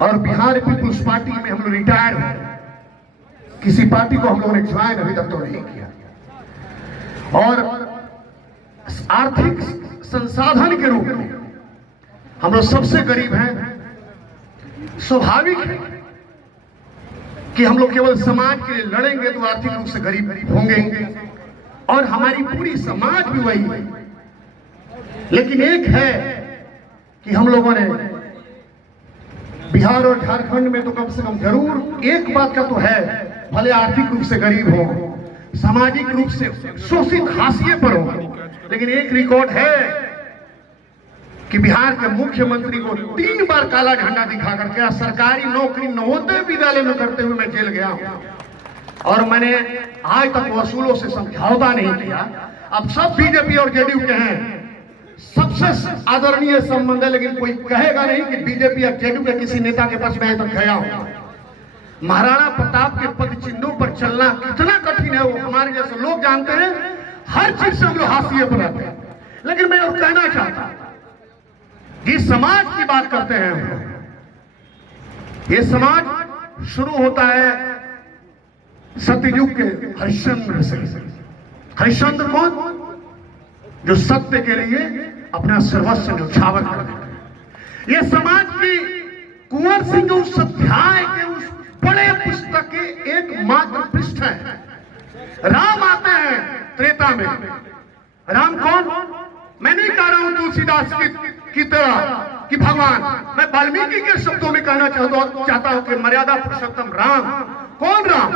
और Bihar people's party में हम लोग रिटायर हो गए। किसी पार्टी को हम लोगों ने ज्वाइन अभी तक तो नहीं किया। और आर्थिक संसाधन के रूप में हम लोग सबसे गरीब हैं। स्वाभाविक है कि हम लोग केवल समाज के लिए लड़ेंगे तो आर्थिक रूप से गरीब होंगे, और हमारी पूरी समाज भी वही है। लेकिन एक है कि हम लोगों ने बिहार और झारखंड में तो कम से कम जरूर एक बात का तो है, भले आर्थिक रूप से गरीब हो, सामाजिक रूप से शोषित हाशिए पर हो, लेकिन एक रिकॉर्ड है कि बिहार के मुख्यमंत्री को 3 बार काला झंडा दिखा करके सरकारी नौकरी नवोदय विद्यालय में करते हुए मैं जेल गया हूं, और मैंने आज तक वसूलों से समझौता नहीं किया। अब सब बीजेपी और जेडीयू के हैं, सबसे आदरणीय संबंध है, लेकिन कोई कहेगा नहीं कि बीजेपी या जेडीयू के किसी नेता के पास मैं तक गया हूं। महाराणा प्रताप के पद चिन्हों पर चलना कितना कठिन है वो हमारे जैसे लोग जानते हैं। हर चीज से हम लोग हाशिए पर रहते हैं। लेकिन मैं और कहना चाहता कि समाज की बात करते हैं हम लोग। ये समाज शुरू होता है सत्ययुग के हरिश्चंद्र से। हरिश्चंद्र कौन? जो सत्य के लिए अपना सर्वस्व न्यौछावर कर देते। ये समाज की कुंवर सिंह उस अध्याय के उस बड़े पुस्तक के एकमात्र पृष्ठ है। राम आते हैं त्रेता में। राम कौन? मैं नहीं कह रहा हूं तुलसीदास की तरह कि भगवान, मैं वाल्मीकि के शब्दों में कहना चाहता हूं कि मर्यादा पुरुषोत्तम राम। कौन राम?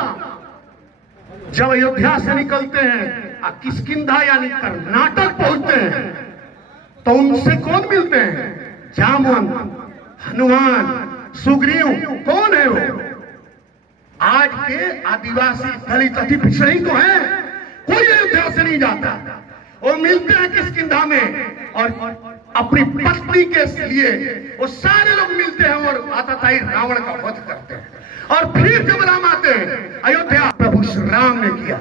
जब अयोध्या से निकलते हैं और किष्किंधा यानी कर्नाटक पहुंचते हैं तो उनसे कौन मिलते हैं? जामवंत, हनुमान, सुग्रीव। कौन है वो? आज के आदिवासी दलित अति पिछड़े ही तो है। कोई अयोध्या से नहीं जाता। वो मिलते हैं किष्किंधा में और अपनी पत्नी के लिए वो सारे लोग मिलते हैं और आतताई रावण का वध करते हैं। और फिर जब राम आते हैं अयोध्या, प्रभु श्री राम ने किया।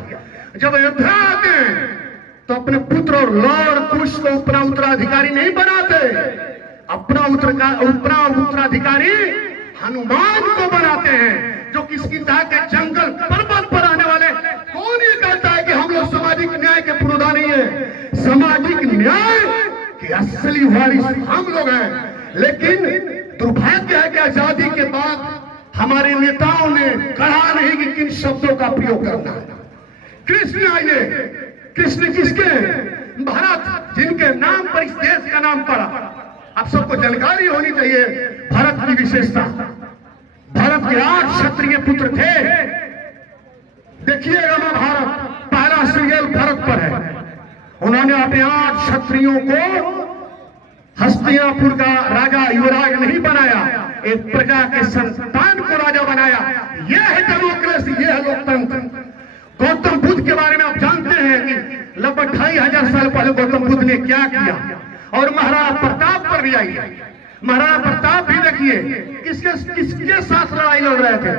जब अयोध्या आते हैं तो अपने पुत्र और लौड़ कुश को अपना उत्तराधिकारी नहीं बनाते, अपना उत्तराधिकारी हनुमान को बनाते हैं, जो किष्किंधा के जंगल पर्वत पर आने वाले। कौन ये कहता है कि हम लोग सामाजिक न्याय के पुरोधा नहीं है? सामाजिक न्याय के असली वारिस हम लोग हैं। लेकिन दुर्भाग्य है कि आजादी के बाद हमारे नेताओं ने कहा नहीं कि किन शब्दों का प्रयोग करना है। कृष्ण आइए। कृष्ण किसके? भरत, जिनके नाम पर इस देश का नाम पड़ा। आप सबको जानकारी होनी चाहिए भरत की विशेषता। भरत के 8 क्षत्रिय पुत्र थे। देखिएगा महाभारत, पहला सीरियल भरत पर है। उन्होंने अपने 8 क्षत्रियों को हस्तिनापुर का राजा युवराज नहीं बनाया, एक प्रजा के संतान को राजा बनाया। यह है डेमोक्रेसी, यह है लोकतंत्र। गौतम बुद्ध के बारे में आप जानते हैं कि लगभग 2500 साल पहले गौतम बुद्ध ने क्या किया। और महाराणा प्रताप पर भी आइए। महाराणा प्रताप भी देखिए किसके साथ लड़ाई लड़ रहे थे?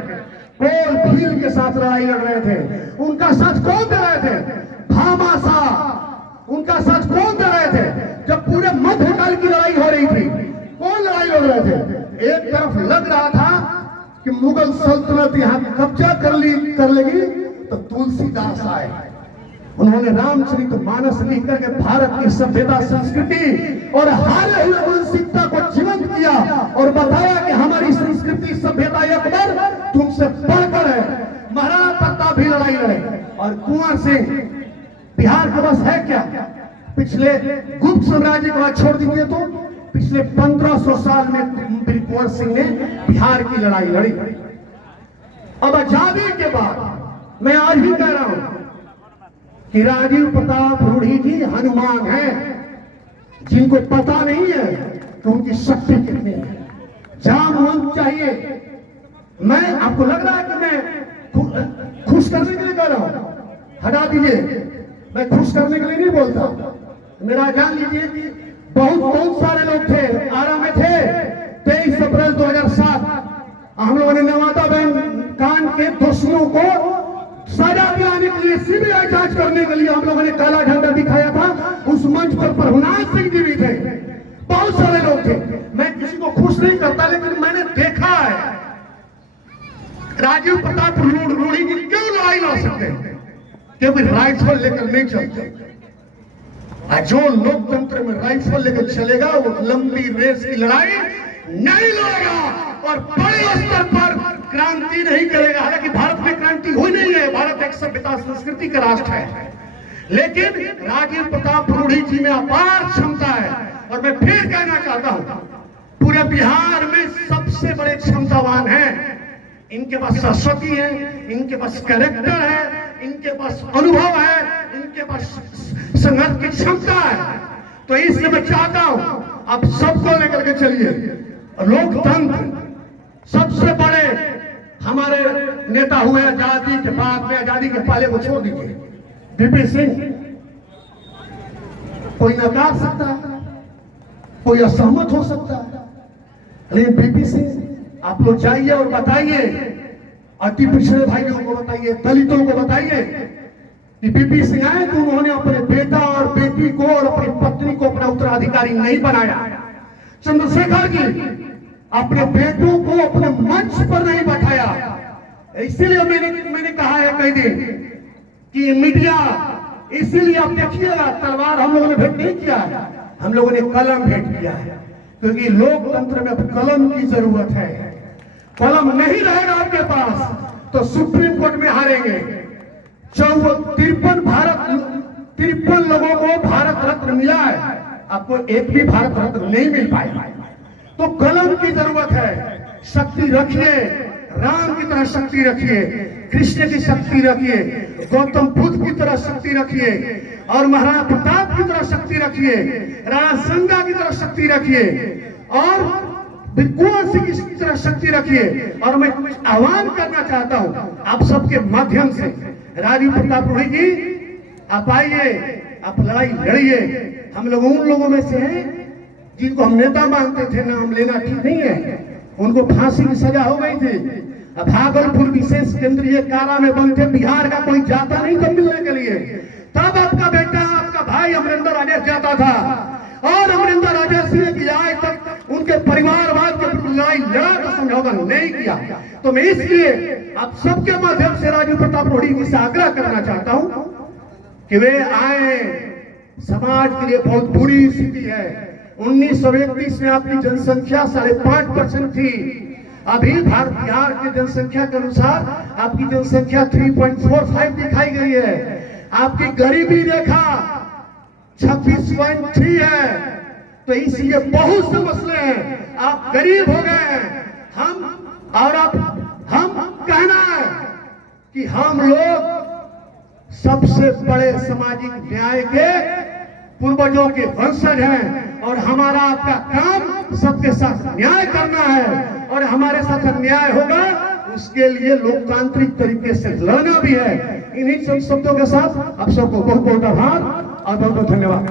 कोल भील के साथ लड़ाई लड़ रहे थे। उनका साथ कौन दे रहे थे? भामाशाह। उनका साथ कौन दे रहे थे जब पूरे मध्यकाल की लड़ाई हो रही थी? कौन लड़ाई लड़ रहे थे? एक तरफ लग रहा था कि मुगल सल्तनत यहाँ कब्जा कर लेगी, तो तुलसीदास आए। उन्होंने रामचरितमानस लिख करके भारत की सभ्यता, संस्कृति और हारे हुए मानसिकता को जीवंत किया और बताया कि हमारी संस्कृति, सभ्यता एक बार तुमसे बढ़कर है। महाराणा प्रताप भी लड़ाई लड़े। और कुंवर सिंह बिहार का बस है क्या? पिछले गुप्त साम्राज्य के बाद छोड़ दीजिए तो पिछले 1500 साल में कुंवर सिंह ने बिहार की लड़ाई लड़ी। अब आजादी के बाद मैं आज भी कह रहा हूं कि राजीव प्रताप रूढ़ी जी हनुमान हैं, जिनको पता नहीं है कि उनकी शक्ति कितनी है। जामवंत चाहिए। मैं आपको लग रहा है कि मैं खुश करने के लिए कह रहा हूं, हटा दीजिए। मैं खुश करने के लिए नहीं बोलता। मेरा जान लीजिए कि बहुत सारे लोग थे, आरा में थे। 23 अप्रैल 2007 हम लोगों ने नवादा बैंक कांड के दोषियों को सजा दिलाने के लिए, सीबीआई जांच करने के लिए हम लोगों ने काला झंडा दिखाया था। उस मंच पर प्रभुनाथ सिंह जी भी थे, बहुत सारे लोग थे। मैं किसी को खुश नहीं करता, लेकिन मैंने देखा है राजीव प्रताप रूढ़ी जी क्यों लड़ाई लड़ सकते हैं? क्योंकि राइफल लेकर नहीं चलते। जो लोकतंत्र में राइफल लेकर चलेगा वो लंबी रेस की लड़ाई नहीं लड़ेगा और बड़े स्तर पर क्रांति नहीं करेगा। हालांकि भारत में क्रांति हुई नहीं है, भारत एक सभ्यता संस्कृति का राष्ट्र है, लेकिन राजीव प्रताप रूढ़ी जी में अपार क्षमता है। और मैं फिर कहना चाहता हूं, पूरे बिहार में सबसे बड़े क्षमतावान हैं। इनके पास सरस्वती है, इनके पास कैरेक्टर है, इनके पास अनुभव है, इनके पास संघर्ष की क्षमता है। तो इसलिए मैं चाहता हूं आप सबको लेकर के चलिए। लोकतंत्र सबसे बड़े हमारे नेता हुए आजादी के बाद में, आजादी के पहले को छोड़ दीजिए, बीपी सिंह। कोई नकार सकता है, कोई असहमत हो सकता है, लेकिन बीपी सिंह आप लोग जाइए और बताइए, अति पिछड़े भाइयों को बताइए, दलितों को बताइए कि बीपी सिंह आए तो उन्होंने अपने बेटा और बेटी को और अपनी पत्नी को अपना उत्तराधिकारी नहीं बनाया। चंद्रशेखर जी अपने बेटों को अपने मंच पर नहीं बैठाया। इसीलिए मैंने कहा है कई दिन कि मीडिया, इसीलिए आप देखिएगा तलवार हम लोगों ने भेंट नहीं किया है, हम लोगों ने कलम भेंट किया है, क्योंकि लोकतंत्र में अब कलम की जरूरत है। कलम नहीं रहेगा आपके पास तो सुप्रीम कोर्ट में हारेंगे। 53 लोगों को भारत रत्न मिला है, आपको एक भी भारत रत्न नहीं मिल पाएगा। तो कलम की जरूरत है। शक्ति रखिए, राम की तरह शक्ति रखिए, कृष्ण की शक्ति रखिए, गौतम बुद्ध की तरह शक्ति रखिए, और महाराणा प्रताप की तरह शक्ति रखिए, राणा संगा की तरह शक्ति रखिए, और कुंवर सिंह की तरह शक्ति रखिए। और मैं आह्वान करना चाहता हूं आप सबके माध्यम से, राजीव प्रताप रूढ़ी जी आप आइए, आप लड़ाई लड़िए। हम लोग उन लोगों में से हैं जिनको हम नेता मानते थे, नाम लेना ठीक नहीं है, उनको फांसी की सजा हो गई थी। भागलपुर विशेष केंद्रीय कारा में बंद थे, बिहार का कोई जाता नहीं था मिलने के लिए। तब आपका बेटा, आपका भाई अमरिंदर राजेश जाता था, और अमरिंदर राजेश ने कि आज तक उनके परिवारवाद के लड़ाई लड़ा तो समझौता नहीं किया। तो मैं इसलिए आप सबके माध्यम से राजीव प्रताप रूढ़ी जी से आग्रह करना चाहता हूं कि वे आए। समाज के लिए बहुत बुरी स्थिति है। 1931 में आपकी जनसंख्या 5.5% थी। अभी भारत बिहार की जनसंख्या के अनुसार आपकी जनसंख्या 3.45 दिखाई गई है। आपकी गरीबी रेखा 26.3 है। तो इसलिए बहुत से मसले हैं, आप गरीब हो गए। हम कहना है कि हम लोग सबसे बड़े सामाजिक न्याय के पूर्वजों के वंशज हैं, और हमारा आपका काम सबके साथ न्याय करना है, और हमारे साथ अन्याय होगा उसके लिए लोकतांत्रिक तरीके से लड़ना भी है। इन्हीं शब्दों के साथ आप सबको बहुत बहुत आभार और बहुत बहुत धन्यवाद।